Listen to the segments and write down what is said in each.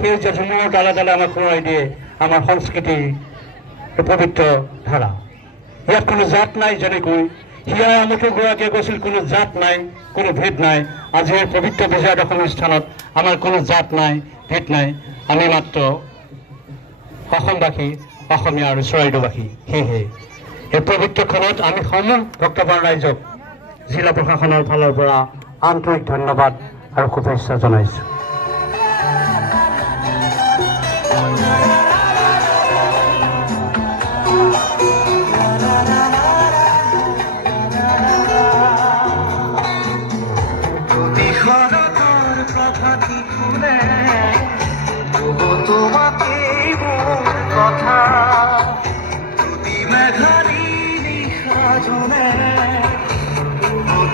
সেউজীয়া ধুমুহাৰ ডালে ডালে আমাক সোঁৱৰাই দিয়ে আমাৰ সংস্কৃতিৰ পবিত্ৰ ধাৰা। ইয়াত কোনো জাত নাই, যেনেকৈ হিয়াৰ আমঠুগৰাকীয়ে কৈছিল কোনো জাত নাই, কোনো ভেদ নাই। আজিৰ পবিত্ৰ বিজয়া দশমীৰ স্থানত আমাৰ কোনো জাত নাই, ভেদ নাই, আমি মাত্ৰ অসমবাসী, অসমীয়া আৰু চৰাইদেউবাসী। সেয়েহে এই পবিত্ৰ ক্ষণত আমি সমূহ ভক্তবান ৰাইজক জিলা প্ৰশাসনৰ ফালৰ পৰা আন্তৰিক ধন্যবাদ আৰু শুভেচ্ছা জনাইছোঁ।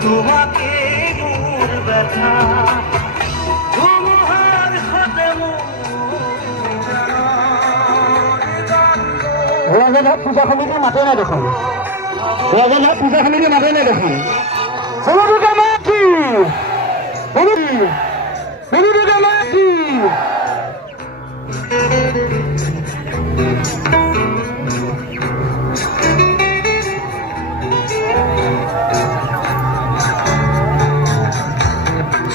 তোমাকে মোর ব্যথা তোমার হাতে গান ৰাজে পূজা সমিতি মাতে নাই দেখোন ৰাজে পূজা সমিতি মাতে নাই দেখোন সমিতিকে মাতি সমিতিকে মাতি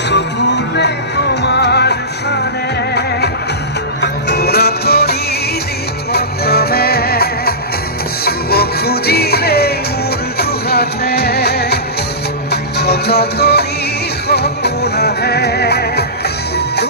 স্বপ্নে তোমার সানে ওরা তরি দিতে খুঁজিলে মোৰ দুহাতে তৰি সপোন আহে